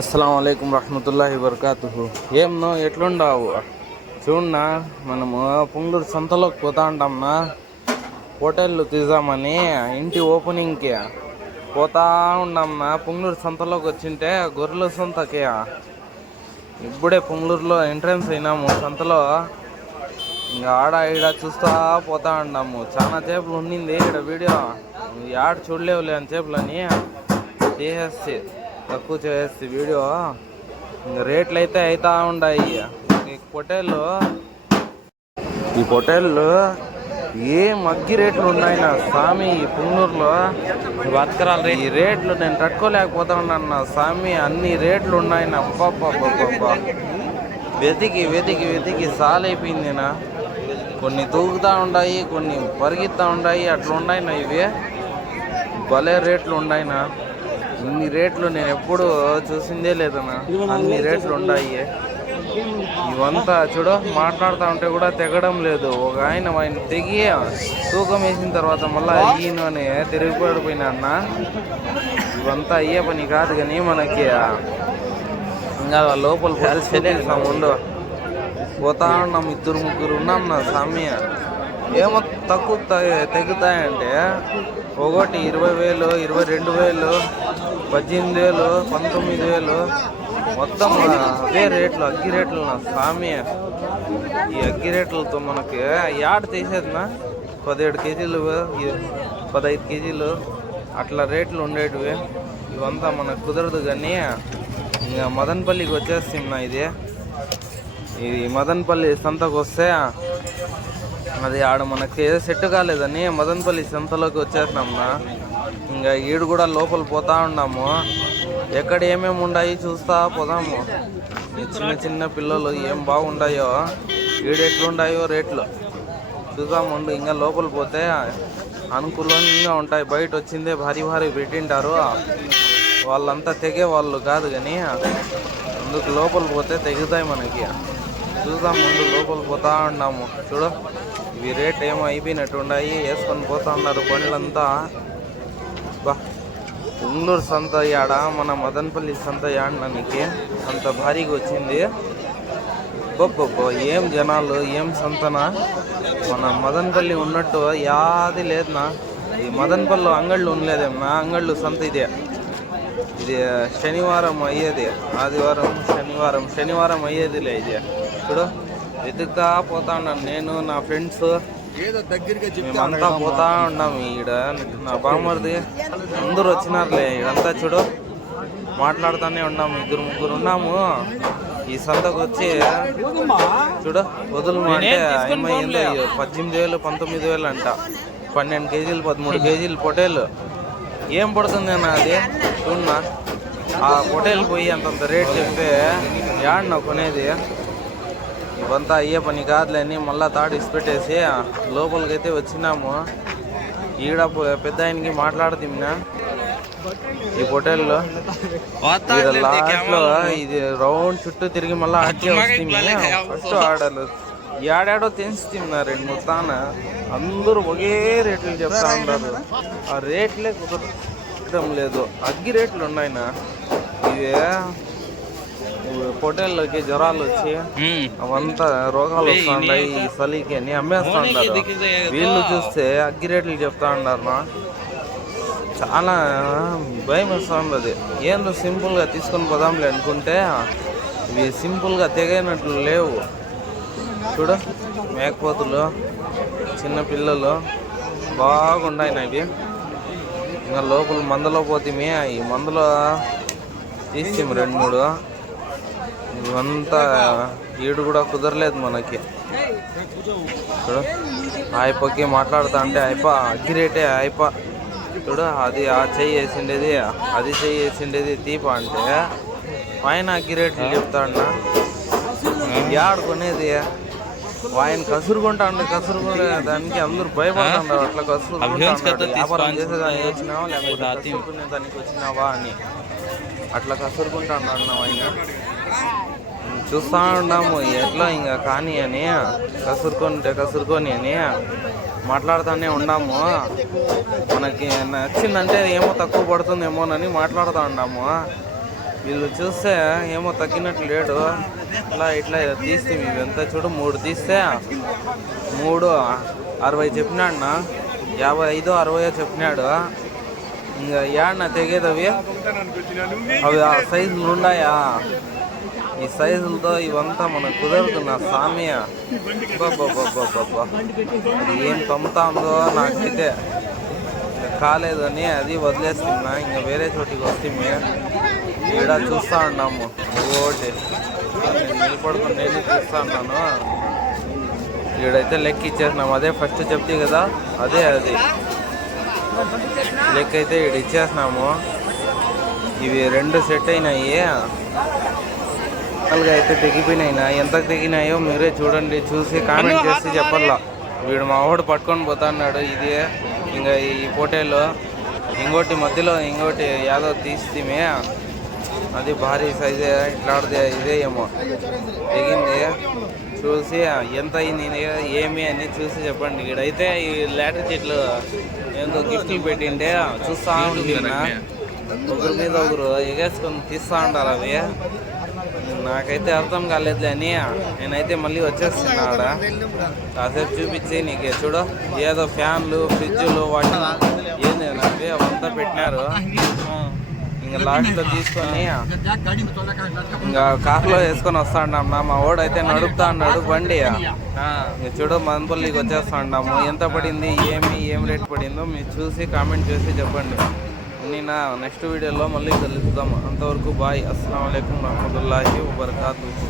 అస్సలాము అలైకుం రహమతుల్లాహి వబర్కాతుహు. ఏమో ఎట్లుండావు? చూడన్నా, మనము పుంగళూరు సంతలోకి పోతా ఉంటాంనా, హోటళ్ళు తీద్దామని ఇంటి ఓపెనింగ్కి పోతా ఉన్నాంనా. పుంగళూరు సంతలోకి వచ్చింటే గొర్రెల సంతకి ఇప్పుడే పుంగళూరులో ఎంట్రన్స్ అయినాము సంతలో. ఇంకా ఆడ ఈడ చూస్తా పోతా ఉన్నాము. చాలా చేపలు ఉండింది ఇక్కడ. వీడియో యాడ్ చూడలేవులే అని చేపలని చేసేసి తక్కువ చేసి వీడియో. ఇంకా రేట్లు అయితే అవుతా ఉన్నాయి. ఈ పొటేళ్ళు ఏం అగ్గి రేట్లు ఉన్నాయి నా స్వామి. ఈ పుంగళూరులో బతకరాలు ఈ రేట్లు నేను తట్టుకోలేకపోతా ఉన్నాను నా స్వామి. అన్ని రేట్లు ఉన్నాయి నా. అబ్బా వెతికి వెతికి వెతికి సాలైపోయింది నా. కొన్ని తూగుతూ ఉన్నాయి, కొన్ని పరిగెత్తా ఉన్నాయి, అట్లా ఉన్నాయి నా. ఇవి భలే రేట్లు ఉన్నాయి నా. ఇన్ని రేట్లు నేను ఎప్పుడు చూసిందే లేదన్నా. అన్ని రేట్లు ఉన్నాయి. ఇవంతా చూడు, మాట్లాడుతూ ఉంటే కూడా తెగడం లేదు. ఒక ఆయన తెగి తూకం వేసిన తర్వాత మళ్ళీ ఈయనని తిరిగిపడిపోయినా అన్న. ఇవంతా అయ్యే పని కాదు. కానీ మనకి ఇంకా లోపల ముందు పోతా ఉన్నాం. 2-3 ఉన్నాం నా స్వామి. ఏమో తక్కువ తెగుతాయంటే ఒకటి 20,000, 22,000, 18,000, 19,000 మొత్తం అవే రేట్లు, అగ్గి రేట్లు నా స్వామి. ఈ అగ్గి రేట్లతో మనకి యాడ్ తీసేదినా 17 కేజీలు, 15 కేజీలు అట్లా రేట్లు ఉండేటివి. ఇవంతా మనకు కుదరదు. కానీ ఇంకా మదనపల్లికి వచ్చేస్తున్నా. ఇది మదనపల్లి సంతకు వస్తే అది ఆడ మనకి సెట్ కాలేదని మదనపల్లి సంతలోకి వచ్చేసినాంనా. ఇంకా ఈడు కూడా లోపల పోతా ఉన్నాము. ఎక్కడ ఏమేమి ఉన్నాయి చూస్తా పోదాము. చిన్న చిన్న పిల్లలు ఏం బాగుంటాయో, ఈడు ఎట్లుంటాయో రేట్లు చూద్దాము. ఇంకా లోపల పోతే అనుకూలంగా ఉంటాయి. బయట వచ్చిందే భారీ భారీ పెట్టింటారు. వాళ్ళంతా తెగే వాళ్ళు కాదు. కానీ అందుకు లోపల పోతే తెగుతాయి మనకి. చూద్దాం. లోపల పోతా ఉన్నాము. చూడు, ఇవి రేట్ ఏమో అయిపోయినట్టు ఉన్నాయి. వేసుకొని పోతా ఉన్నారు బండ్లంతా. పుంగళూరు సంత యాడ, మన మదనపల్లి సంత యాడడానికి అంత భారీగా వచ్చింది. ఏం జనాలు, ఏం సంతన. మన మదనపల్లి ఉన్నట్టు యాది లేదనా. ఈ మదనపల్లిలో అంగళ్ళు ఉండలేదేమన్నా. అంగళ్ళు సంత ఇది శనివారం అయ్యేది, ఆదివారం, శనివారం అయ్యేదిలే ఇది. చూడు, వెతుకుతా పోతా ఉన్నాను నేను, నా ఫ్రెండ్స్ మేమంతా పోతా ఉన్నాము. ఈడ నా బామ్మర్ది అందరూ వచ్చినారులే. ఈడంతా చూడు, మాట్లాడుతూనే ఉన్నాము. 2-3 ఉన్నాము. ఈ సంతకు వచ్చి చూడు, వదులు అంటే 18,000, 19,000 అంట. 12 కేజీలు, 13 కేజీలు పొటేలు. ఏం పడుతుంది అన్న అది? చూడన్నా, ఆ పొటేలు పోయి అంతంత రేట్ చెప్తే యాడన్నా కొనేది? ఇవంతా అయ్యే పని కాదులేని మళ్ళీ తాడు ఇసిపెట్టేసి లోపలికైతే వచ్చినాము. ఈడ పెద్ద ఆయనకి మాట్లాడుతున్నా. ఈ పొటేల్లో లాస్ట్లో ఇది రౌండ్ చుట్టూ తిరిగి మళ్ళీ ఆడికే వస్తుంది. ఫస్ట్ ఆడలు ఏడాడో తెంచుతున్నా 2-3 తాన. అందరూ ఒకే రేట్లు చెప్తా ఉన్నారు. ఆ రేట్లే కుదరడం లేదు. అగ్గి రేట్లు ఉన్నాయినా. ఇవి పొటేళ్ళకి జ్వరాలు వచ్చి అవంతా రోగాలు వస్తున్నాయి. ఈ చలికి అని అమ్మేస్తా ఉంటారు. వీళ్ళు చూస్తే అగ్గి రేట్లు చెప్తా ఉన్నారు. చాలా భయం వస్తుంది. అది ఏందో సింపుల్గా తీసుకొని పోదాంలే అనుకుంటే ఇవి సింపుల్గా తెగైనట్లు లేవు. చూడు, మేకపోతులు, చిన్న పిల్లలు బాగున్నాయి ఇవి. ఇంకా లోపల మందులో పోతే ఈ మందులో తీస్తాం 2-3. ఇవంతా ఈడు కూడా కుదరలేదు మనకి. చూడు, ఆయపకి మాట్లాడుతా అంటే అగ్గి రేటే చూడు, అది ఆ చెయ్యి వేసిండేది, అది చెయ్యి వేసిండేది తీప అంటే ఆయన అగ్గి రేట్లు చెప్తాడన్నా. ఆడుకునేది ఆయన కసురుకుంటా ఉండే. కసురుకునే దానికి అందరూ భయపడుతుంటారు. అట్లా వ్యాపారం చేసేదానికి వచ్చినావా లేకపోతే కసురుకునే దానికి వచ్చినావా అని అట్లా కసురుకుంటా ఉన్నావు. ఆయన చూస్తూ ఉన్నాము ఎట్లా ఇంకా కానీ అని కసురుకొని అని మాట్లాడుతూనే ఉన్నాము. మనకి నచ్చిందంటే ఏమో తక్కువ పడుతుందేమోనని మాట్లాడుతూ ఉన్నాము. వీళ్ళు చూస్తే ఏమో తగ్గినట్లు లేడు. ఇట్లా తీస్తే ఇవి ఎంత చూడు, 3 తీస్తే 3 60 చెప్పినాడు నా, 55 60 చెప్పినాడు. ఇంకా ఏడన్నా తెగేది అవి ఆ సైజులు ఉన్నాయా? ఈ సైజులతో ఇవంతా మనకు కుదరుతున్నా స్వామి. అది ఏం తమ్ముతాందో నాకైతే కాలేదని అది వదిలేస్తున్నా. ఇంకా వేరే చోటికి వస్తే ఈడ చూస్తూ ఉన్నాము. ఒకటి నిలబడుకుని నేను చూస్తూ ఉన్నాను. ఈడైతే లెక్క ఇచ్చేసినాము. అదే ఫస్ట్ చెప్తే కదా, అదే అది లెక్క అయితే ఈడ ఇచ్చేసినాము. ఇవి 2 సెట్ అయినాయి. అయితే తెగిపోయినాయినా, ఎంత తెగినాయో మీరే చూడండి. చూసి కామెంట్ చేసి చెప్పాలా. వీడు మా వాడు పట్టుకొని పోతాన్నాడు. ఇది ఇంకా ఈ పోటీలో ఇంకోటి మధ్యలో ఇంకోటి యాదో తీస్తే అది భారీ సైజే. ఇట్లాడితే ఇదే ఏమో తెగింది. చూసి ఎంత అయింది ఏమి అని చూసి చెప్పండి. ఇక్కడైతే ఈ లాటరీ చెట్లు ఏందో గిఫ్ట్లు పెట్టిండే చూస్తా ఉంటున్నా. ఒకరి మీద ఒకరు ఎగేసుకొని తీస్తూ ఉంటారు. అవి నాకైతే అర్థం కాలేదులే అని నేనైతే మళ్ళీ వచ్చేస్తున్నా. ఆడ కాసేపు చూపించి నీకు చూడు, ఏదో ఫ్యాన్లు ఫ్రిడ్జ్లు వాటి ఏంది నాకు అవంతా పెట్టినారు. ఇంకా లాస్ట్లో తీసుకొని ఇంకా కార్లో వేసుకొని వస్తా ఉన్నాం. మా వాడు అయితే నడుపుతా అన్నాడు బండి. ఇంకా చూడు, మదనపల్లికి వచ్చేస్తా ఉన్నాము. ఎంత పడింది ఏం రేట్ పడిందో మీరు చూసి కామెంట్ చేసి చెప్పండి. నేను నెక్స్ట్ వీడియోలో మళ్ళీ కలుద్దాం. అంతవరకు బాయ్. అస్సలాము అలైకుం వరహ్మతుల్లాహి వబరకాతుహు.